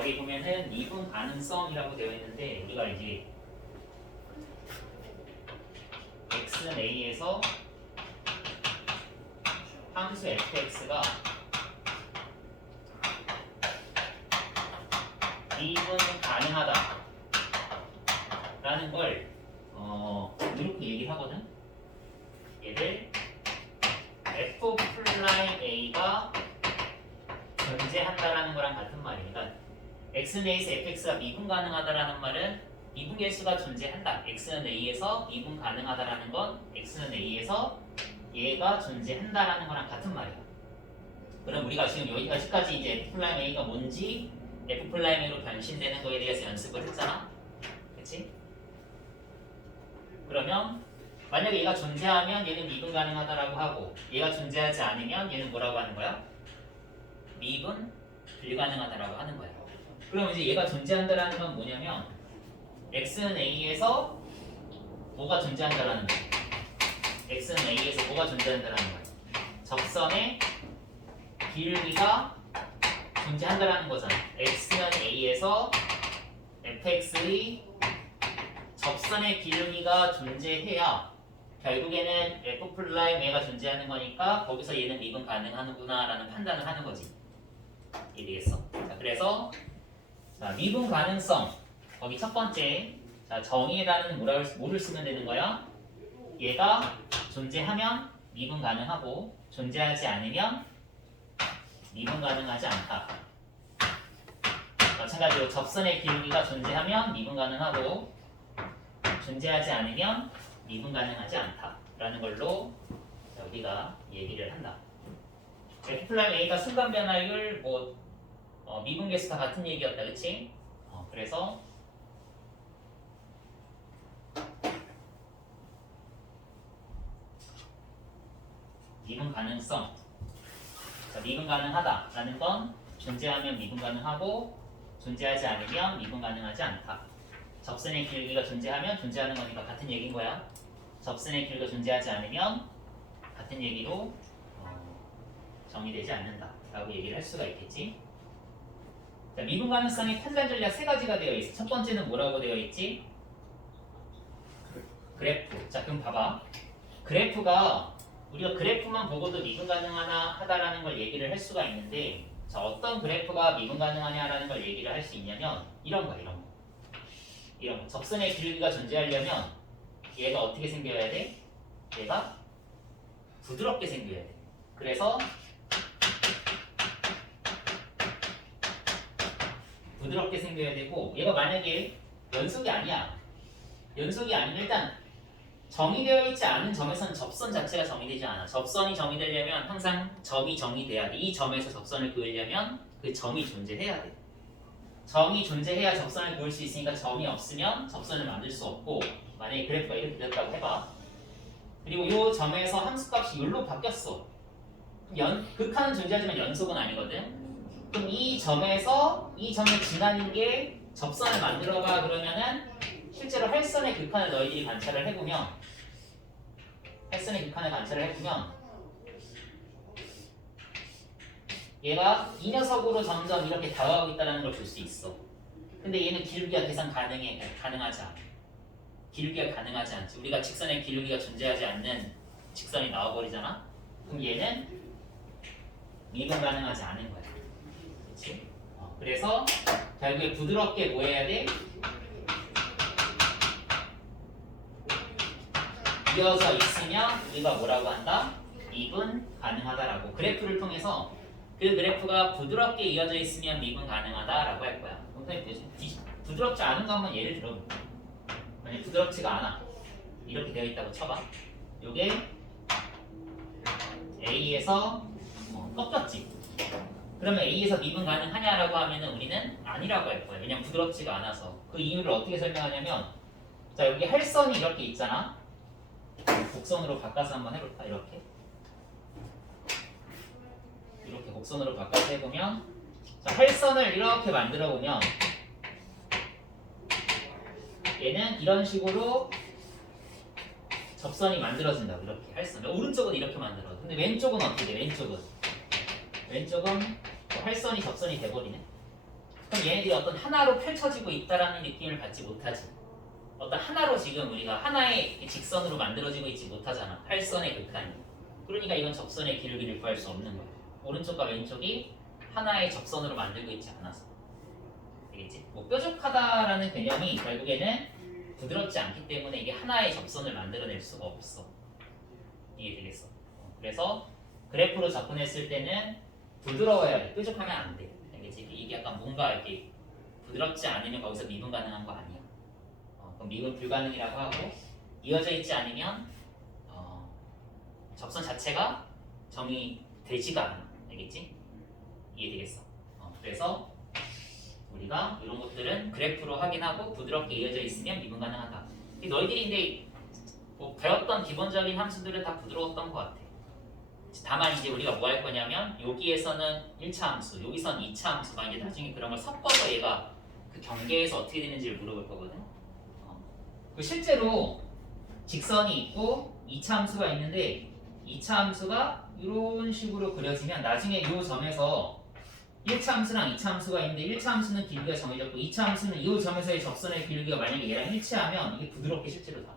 거기 보면은 미분 가능성이라고 되어 있는데 우리가 이제 x는 a에서 함수 fx가 미분 가능하다 라는 걸 이렇게 얘기를 하거든. 얘를 f 플라임 a가 존재한다라는 거랑 같은 말이에요. 그러니까 x는 a에서 fx가 미분 가능하다라는 말은 미분 계수가 존재한다. x는 a에서 미분 가능하다라는 건 x는 a에서 얘가 존재한다라는 거랑 같은 말이야. 그럼 우리가 지금 여기까지까지 이제 f 플라임 a가 뭔지 f 플라임 a로 변신되는 거에 대해서 연습을 했잖아. 그치? 그러면 만약에 얘가 존재하면 얘는 미분 가능하다라고 하고 얘가 존재하지 않으면 얘는 뭐라고 하는 거야? 미분 불가능하다라고 하는 거야. 그럼 이제 얘가 존재한다라는 건 뭐냐면 x는 a에서 뭐가 존재한다라는 거야. x는 a에서 뭐가 존재한다라는 거야. 접선의 기울기가 존재한다라는 거잖아. x는 a에서 fx의 접선의 기울기가 존재해야 결국에는 f 플라임 a가 존재하는 거니까 거기서 얘는 미분 가능하는구나 라는 판단을 하는 거지. 이해되겠어? 자, 그래서 자, 미분 가능성 거기 첫 번째 자, 정의에다는 뭐를 쓰면 되는 거야? 얘가 존재하면 미분 가능하고 존재하지 않으면 미분 가능하지 않다. 마찬가지로 접선의 기울기가 존재하면 미분 가능하고 존재하지 않으면 미분 가능하지 않다 라는 걸로 우리가 얘기를 한다. f 플라임 a가 순간 변화율 미분 계수 다 같은 얘기였다. 그치? 그래서 미분 가능성 자, 미분 가능하다 라는 건 존재하면 미분 가능하고 존재하지 않으면 미분 가능하지 않다. 접선의 기울기가 존재하면 존재하는 거니까 같은 얘기인 거야. 접선의 기울기가 존재하지 않으면 같은 얘기로 정의되지 않는다 라고 얘기를 할 수가 있겠지. 자, 미분 가능성의 판단 전략 세 가지가 되어 있어. 첫 번째는 뭐라고 되어 있지? 그래프. 자, 그럼 봐봐. 그래프가 우리가 그래프만 보고도 미분 가능하다라는 걸 얘기를 할 수가 있는데 자, 어떤 그래프가 미분 가능하냐라는 걸 얘기를 할 수 있냐면 이런 거. 접선의 기울기가 존재하려면 얘가 어떻게 생겨야 돼? 얘가 부드럽게 생겨야 돼. 그래서 부드럽게 생겨야 되고 얘가 만약에 연속이 아니야. 연속이 아니면 일단 정의되어 있지 않은 점에서는 접선 자체가 정의되지 않아. 접선이 정의되려면 항상 점이 정의돼야 돼. 이 점에서 접선을 그으려면 그 점이 존재해야 돼. 점이 존재해야 접선을 그을 수 있으니까 점이 없으면 접선을 만들 수 없고 만약에 그래프가 이렇게 됐다고 해봐. 그리고 이 점에서 함수값이 여기로 바뀌었어. 극한은 존재하지만 연속은 아니거든. 그럼 이 점에서 이 점을 지나는 게 접선을 만들어봐 그러면은 실제로 할선의 극한을 너희들이 관찰을 해보면 얘가 이 녀석으로 점점 이렇게 다가가고 있다는 걸 볼 수 있어. 근데 얘는 기울기가 계산 가능하지 않아. 기울기가 가능하지 않지. 우리가 직선의 기울기가 존재하지 않는 직선이 나와버리잖아. 그럼 얘는 미분 가능하지 않은 거야. 그렇지? 그래서 결국에 부드럽게 뭐 해야 돼? 이어져 있으면 우리가 뭐라고 한다? 미분 가능하다라고. 그래프를 통해서 그 그래프가 부드럽게 이어져 있으면 미분 가능하다라고 할 거야. 부드럽지 않은 거 한번 예를 들어볼게. 만약 부드럽지가 않아. 이렇게 되어 있다고 쳐봐. 요게 A에서 꺾였지. 그러면 A에서 미분 가능하냐라고 하면은 우리는 아니라고 할 거야. 왜냐면 부드럽지가 않아서. 그 이유를 어떻게 설명하냐면 자, 여기 할선이 이렇게 있잖아. 곡선으로 바꿔서 한번 해볼까? 이렇게 곡선으로 바꿔서 해보면 자, 할선을 이렇게 만들어 보면 얘는 이런 식으로 접선이 만들어진다고. 이렇게 할선 오른쪽은 이렇게 만들어. 근데 왼쪽은 어떻게 돼? 왼쪽은 할선이 접선이 돼버리네. 그럼 얘네들이 어떤 하나로 펼쳐지고 있다라는 느낌을 받지 못하지. 어떤 하나로 지금 우리가 하나의 직선으로 만들어지고 있지 못하잖아. 활선의 극한이. 그러니까 이건 접선의 기울기를 구할 수 없는 거야. 오른쪽과 왼쪽이 하나의 접선으로 만들고 있지 않아서. 되겠지? 뭐 뾰족하다라는 개념이 결국에는 부드럽지 않기 때문에 이게 하나의 접선을 만들어낼 수가 없어. 이해되겠어? 그래서 그래프로 접근했을 때는 부드러워야 돼. 뾰족하면 안 돼. 알겠지? 이게 약간 뭔가 이렇게 부드럽지 않으면 거기서 미분 가능한 거 아니야. 그럼 미분 불가능이라고 하고 이어져 있지 않으면 접선 자체가 점이 되지가 않아. 알겠지? 이해되겠어? 그래서 우리가 이런 것들은 그래프로 확인하고 부드럽게 이어져 있으면 미분 가능하다. 너희들이 근데 뭐 배웠던 기본적인 함수들은 다 부드러웠던 것 같아. 다만 이제 우리가 뭐 할 거냐면 여기에서는 1차 함수, 여기선 2차 함수가 이제 나중에 그런 걸 섞어서 얘가 그 경계에서 어떻게 되는지를 물어볼 거거든. 실제로 직선이 있고 2차 함수가 있는데 2차 함수가 이런 식으로 그려지면 나중에 이 점에서 1차 함수랑 2차 함수가 있는데 1차 함수는 길이가 정해졌고 2차 함수는 이 점에서의 접선의 길이가 만약에 얘랑 일치하면 이게 부드럽게 실제로 다.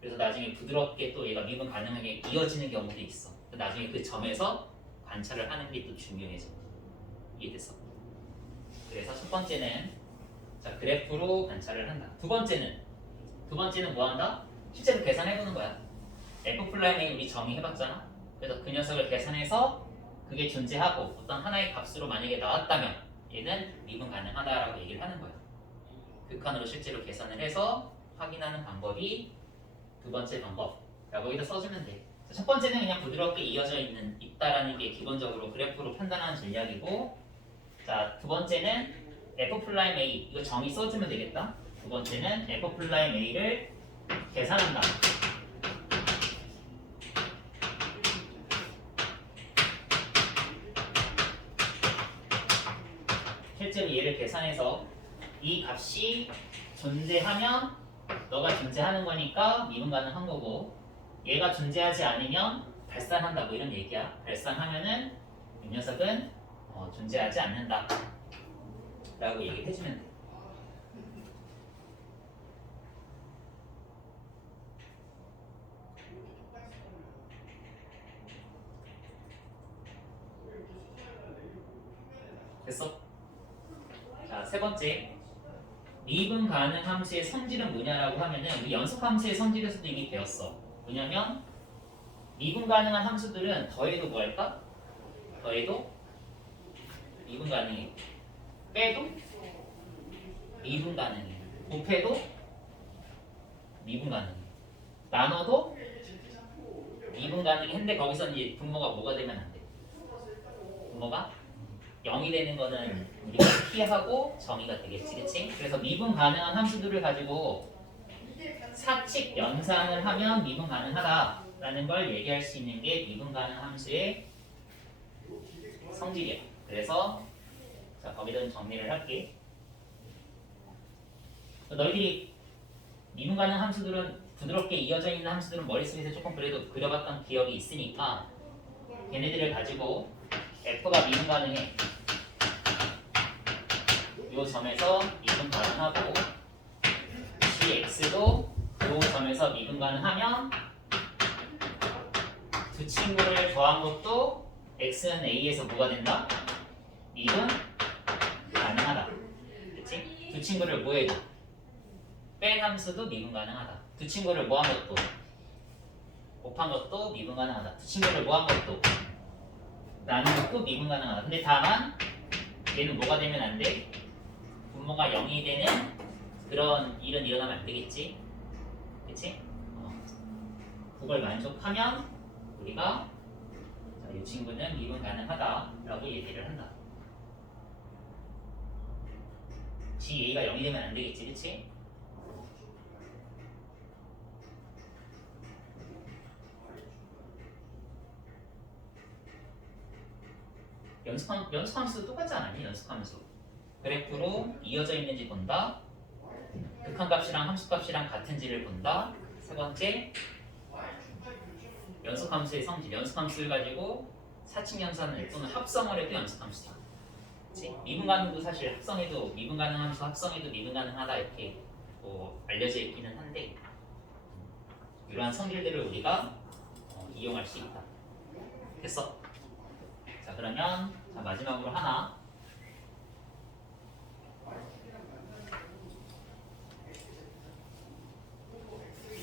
그래서 나중에 부드럽게 또 얘가 미분 가능하게 이어지는 경우도 있어. 나중에 그 점에서 관찰을 하는 게 또 중요해져. 이해됐어? 그래서 첫 번째는 자 그래프로 관찰을 한다. 두 번째는 뭐 한다? 실제로 계산해보는 거야. F'(A) 우리 정의 해봤잖아. 그래서 그 녀석을 계산해서 그게 존재하고 어떤 하나의 값으로 만약에 나왔다면 얘는 미분 가능하다라고 얘기를 하는 거야. 극한으로 실제로 계산을 해서 확인하는 방법이 두 번째 방법라고 여기다 써주면 돼. 첫 번째는 그냥 부드럽게 이어져 있다라는 게 기본적으로 그래프로 판단하는 전략이고, 자 두 번째는 F'(A) 이거 정의 써주면 되겠다. 두 번째는 F'A를 계산한다. 실제로 얘를 계산해서 이 값이 존재하면 너가 존재하는 거니까 미분 가능한 거고, 얘가 존재하지 않으면 발산한다 뭐 이런 얘기야. 발산하면은 이 녀석은 존재하지 않는다 라고 얘기를 해주면 돼. 됐어? 자, 세 번째. 미분 가능 함수의 성질은 뭐냐라고 하면은 우리 연속 함수의 성질에서도 이미 배웠어. 뭐냐면 미분 가능한 함수들은 더해도 뭐 할까? 더해도 미분 가능해. 빼도 미분 가능해. 곱해도 미분 가능해. 나눠도 미분 가능해. 근데 거기서 이제 분모가 뭐가 되면 안 돼. 분모가 0이 되는 거는 우리가 피하고 정의가 되겠지, 그치? 그래서 미분 가능한 함수들을 가지고 사칙 연산을 하면 미분 가능하다라는 걸 얘기할 수 있는 게 미분 가능 함수의 성질이야. 그래서 자 거기다 좀 정리를 할게. 너희들이 미분 가능 함수들은 부드럽게 이어져 있는 함수들은 머릿속에서 조금 그래도 그려봤던 기억이 있으니까 걔네들을 가지고 F가 미분 가능해. 이 점에서 미분 가능하고 GX도 이 점에서 미분 가능하면 두 친구를 더한 것도 X는 A에서 뭐가 된다? 미분 가능하다. 그치? 두 친구를 뭐 해도 뺀 함수도 미분 가능하다. 두 친구를 뭐 한 것도 곱한 것도 미분 가능하다. 두 친구를 뭐 한 것도 나눈 것도 미분 가능하다. 근데 다만 얘는 뭐가 되면 안 돼? 분모가 0이 되는 그런 일은 일어나면 안 되겠지? 그치? 그걸 만족하면 우리가 자, 이 친구는 미분 가능하다라고 얘기를 한다. GA가 0이 되면 안 되겠지? 그치? 연습함수도 똑같지 않았니? 연습함수 그래프로 이어져 있는지 본다. 극한값이랑 함수값이랑 같은지를 본다. 세 번째 연속함수의 성질. 연속함수를 가지고 사칙연산을 또는 합성을 해도 연속함수다. 그치? 미분 가능도 사실 합성해도 미분 가능 함수 합성해도 미분 가능하다 이렇게 뭐 알려져 있기는 한데 이러한 성질들을 우리가 이용할 수 있다. 됐어? 자 그러면 자, 마지막으로 하나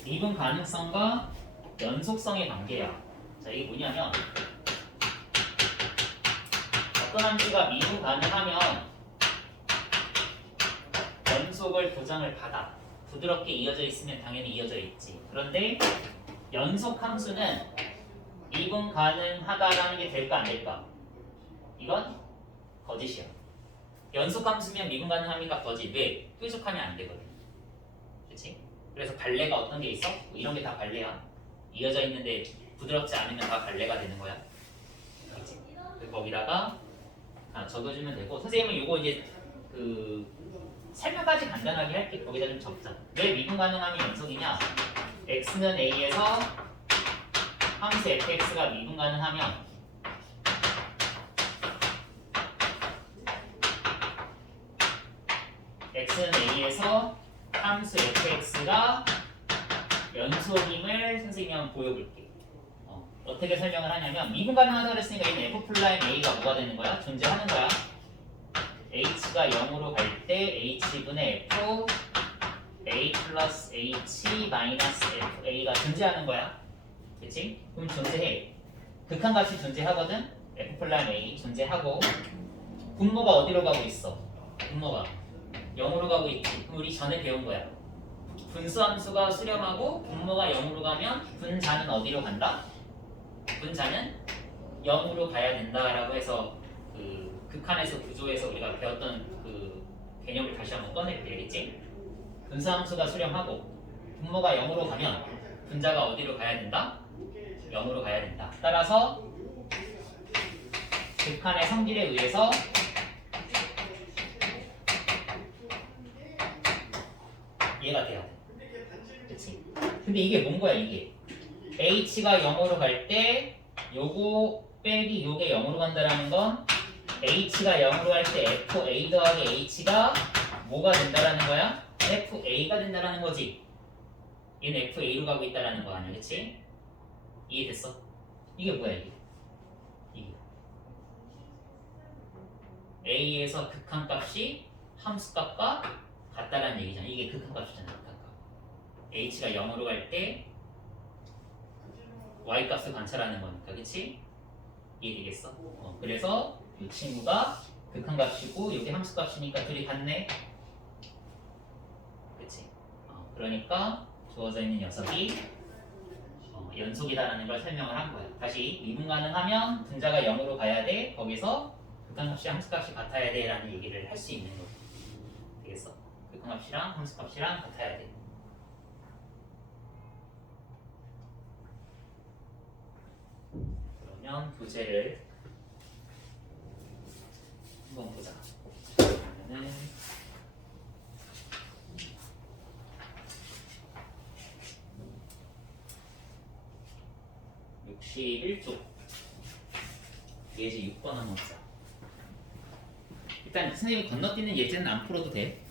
미분 가능성과 연속성의 관계야. 자 이게 뭐냐면 어떤 함수가 미분 가능하면 연속을 보장을 받아. 부드럽게 이어져 있으면 당연히 이어져 있지. 그런데 연속 함수는 미분 가능하다라는 게 될까 안 될까? 이건 거짓이야. 연속 함수면 미분 가능합니까? 거짓. 왜? 뾰족하면 안 되거든. 그렇지? 그래서 발레가 어떤 게 있어? 이런 게 다 발레야. 이어져 있는데 부드럽지 않으면 다 발레가 되는 거야. 그렇지? 거기다가 적어주면 되고 선생님은 요거 이제 그 설명까지 간단하게 할게. 거기다 좀 적자. 왜 미분 가능함이 연속이냐? x는 a에서 함수 fx가 미분 가능하면 x는 a에서 함수 fx가 연속임을 선생님이 한번 보여볼게. 어떻게 설명을 하냐면 미분 가능하다고 그랬으니까 얘는 f 플라임 a가 뭐가 되는 거야? 존재하는 거야. h가 0으로 갈 때 h분의 f a 플러스 h 마이너스 fa가 존재하는 거야. 그치? 그럼 존재해. 극한값이 존재하거든? f 플라임 a 존재하고 분모가 어디로 가고 있어? 분모가 0으로 가고 있지. 그럼 우리 전에 배운 거야. 분수함수가 수렴하고 분모가 0으로 가면 분자는 어디로 간다? 분자는 0으로 가야 된다라고 해서 그 극한에서 구조에서 우리가 배웠던 그 개념을 다시 한번 꺼내볼게. 알겠지? 분수함수가 수렴하고 분모가 0으로 가면 분자가 어디로 가야 된다? 0으로 가야 된다. 따라서 극한의 성질에 의해서 얘가 돼야 돼. 그치? 근데 이게 뭔 거야 이게? h가 0으로 갈 때 요거 빼기 요게 0으로 간다라는 건 h가 0으로 갈 때 fa 더하기 h가 뭐가 된다라는 거야? fa가 된다라는 거지. 얘는 fa로 가고 있다라는 거 아니야, 그치? 이해됐어? 이게 뭐야 이게? 이게 a에서 극한값이 함수값과 같다라는 얘기잖아. 이게 극한값이잖아, 극한값. h가 0으로 갈 때 y값을 관찰하는 거니까, 그치? 이해되겠어? 그래서 이 친구가 극한값이고 여기 함수값이니까 둘이 같네. 그치? 그러니까 주어져 있는 녀석이 연속이다라는 걸 설명을 한 거야. 다시 미분 가능하면 분자가 0으로 가야 돼. 거기서 극한값이 함수값이 같아야 돼 라는 얘기를 할 수 있는 거야. 되겠어? 극한값이랑 함수값이랑 같아야 돼. 그러면 부제를 한번 보자. 그러면은 61쪽 예제 6번 한번 보자. 일단 선생님이 건너뛰는 예제는 안 풀어도 돼.